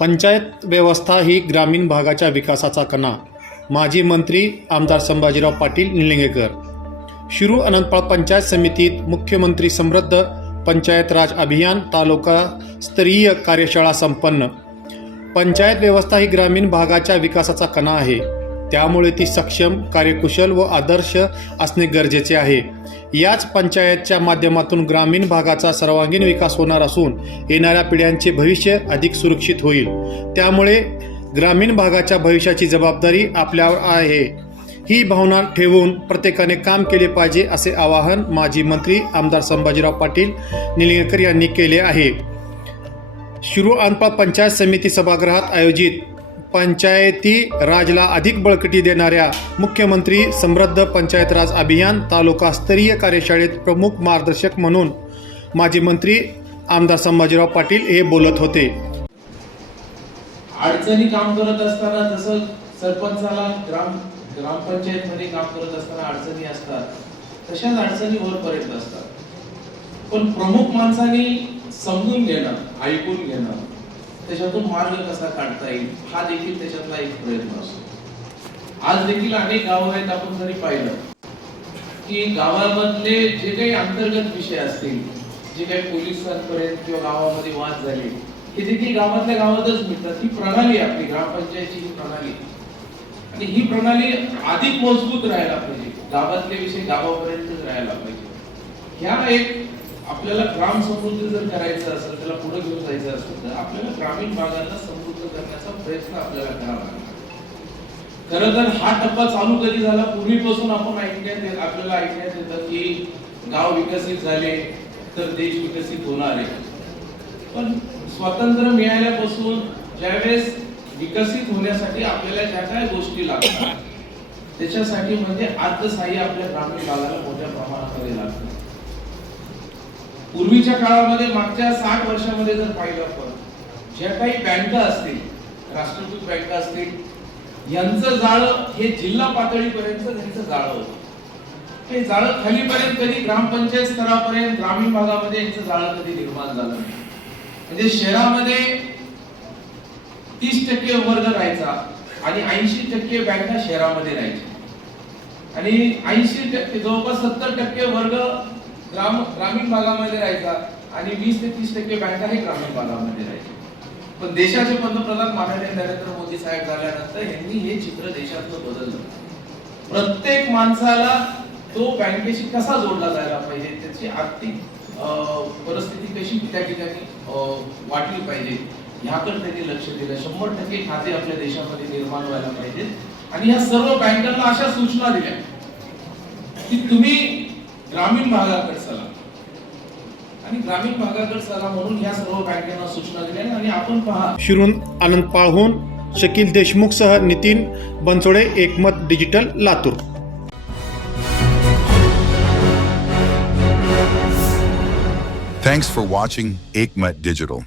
पंचायत व्यवस्था ही ग्रामीण भागाच्या विकासाचा कणा. माजी मंत्री आमदार संभाजीराव पाटील निलंगेकर. शिरू अनंतपाळ पंचायत समितीत मुख्यमंत्री समृद्ध पंचायत राज अभियान तालुका स्तरीय कार्यशाळा संपन्न. पंचायत व्यवस्था ही ग्रामीण भागाच्या विकासाचा कणा आहे. त्यामुळे ती सक्षम कार्यकुशल व आदर्श असणे गरजेचे आहे. याच पंचायतच्या माध्यमातून ग्रामीण भागाचा सर्वांगीण विकास होणार असून येणाऱ्या पिढ्यांचे भविष्य अधिक सुरक्षित होईल. त्यामुळे ग्रामीण भागाच्या भविष्याची जबाबदारी आपल्यावर आहे. ही भावना ठेवून प्रत्येकाने काम केले पाहिजे असे आवाहन माजी मंत्री आमदार संभाजीराव पाटील निलंगेकर यांनी केले आहे. शिरू अनपा पंचायत समिती सभागृहात आयोजित पंचायती राजला अधिक बळकटी देणाऱ्या मुख्यमंत्री समृद्ध पंचायत राज अभियान तालुकास्तरीय कार्यशाळेत प्रमुख मार्गदर्शक म्हणून माजी मंत्री आमदार संभाजीराव पाटील हे बोलत होते. अडचणी काम करत असताना जसं सरपंचाला ग्राम ग्रामपंचायतमध्ये काम करत असताना अडचणी असतात तशाच अडचणी वरपर्यंत असतात. पण प्रमुख माणसाने समजून घेणं ऐकून घेणं त्याच्यातून मार्ग कसा काढता येईल हा देखील त्याच्यातला एक प्रयत्न असतो. आज देखील अनेक गावं आहेत आपण जरी पाहिलं की गावामधले जे काही अंतर्गत विषय असतील जे काही पोलिसांपर्यंत किंवा गावामध्ये वाद झाले हे देखील गावातल्या गावातच मिळतात. ही प्रणाली आपली ग्रामपंचायतची ही प्रणाली. आणि ही प्रणाली अधिक मजबूत राहायला पाहिजे. गावातले विषय गावापर्यंतच राहायला पाहिजे. ह्या एक आपल्याला ग्राम समृद्धी जर करायचं असेल त्याला पुढे घेऊन जायचं असेल तर आपल्याला ग्रामीण भागांना समृद्ध करण्याचा प्रयत्न आपल्याला करावा खर तर हा टप्पा चालू कधी झाला? पूर्वीपासून आपण ऐकण्यात आपल्याला ऐकण्यात येतं की गाव विकसित झाले तर देश विकसित होणार आहे. पण स्वातंत्र्य मिळाल्यापासून ज्यावेळेस विकसित होण्यासाठी आपल्याला ज्या काय गोष्टी लागतात त्याच्यासाठी म्हणजे अर्थसहाय्य आपल्या ग्रामीण भागाला मोठ्या प्रमाणामध्ये लागतं. पूर्वीच्या काळामध्ये मागच्या साठ वर्षामध्ये जर पाहिलं आपण ज्या काही बँका असतील राष्ट्रीयकृत बँका असतील यांचं जाळं हे जिल्हा पातळीपर्यंत त्यांचं जाळं होतं. हे जाळं खालीपर्यंत कधी ग्रामपंचायत स्तरापर्यंत ग्रामीण भागामध्ये यांचं जाळं कधी निर्माण झालं नाही. म्हणजे शहरामध्ये तीस टक्के वर्ग राहायचा आणि ऐंशी टक्के बँका शहरामध्ये राहायच्या. आणि ऐंशी टक्के जवळपास सत्तर टक्के वर्ग ग्राम ग्रामीण भागामध्ये राहायचा आणि वीस ते तीस टक्के बँका हे ग्रामीण भागामध्ये राहायचे. पण देशाचे पंतप्रधान माननीय नरेंद्र मोदी साहेब झाल्यानंतर यांनी हे चित्र देशातलं बदललं. प्रत्येक माणसाला तो बँकेशी कसा जोडला जायला पाहिजे त्याची आर्थिक अं, परिस्थिती कशी त्या ठिकाणी अं, वाटली पाहिजे ह्याकडे त्यांनी लक्ष दिलं. शंभर टक्के खाते आपल्या देशामध्ये निर्माण व्हायला पाहिजेत. आणि ह्या सर्व बँकांना अशा सूचना दिल्या की तुम्ही ग्रामीण भागाकडे चला. आणि ग्रामीण भागाकडे चला म्हणून ह्या सर्व बँकांना सूचना दिल्या आणि आपण पहा. शिरून अनंतपाळहून Shakeel देशमुखसह Nitin Bansode Ekmat digital Latur. Thanks for watching Aikmat Digital.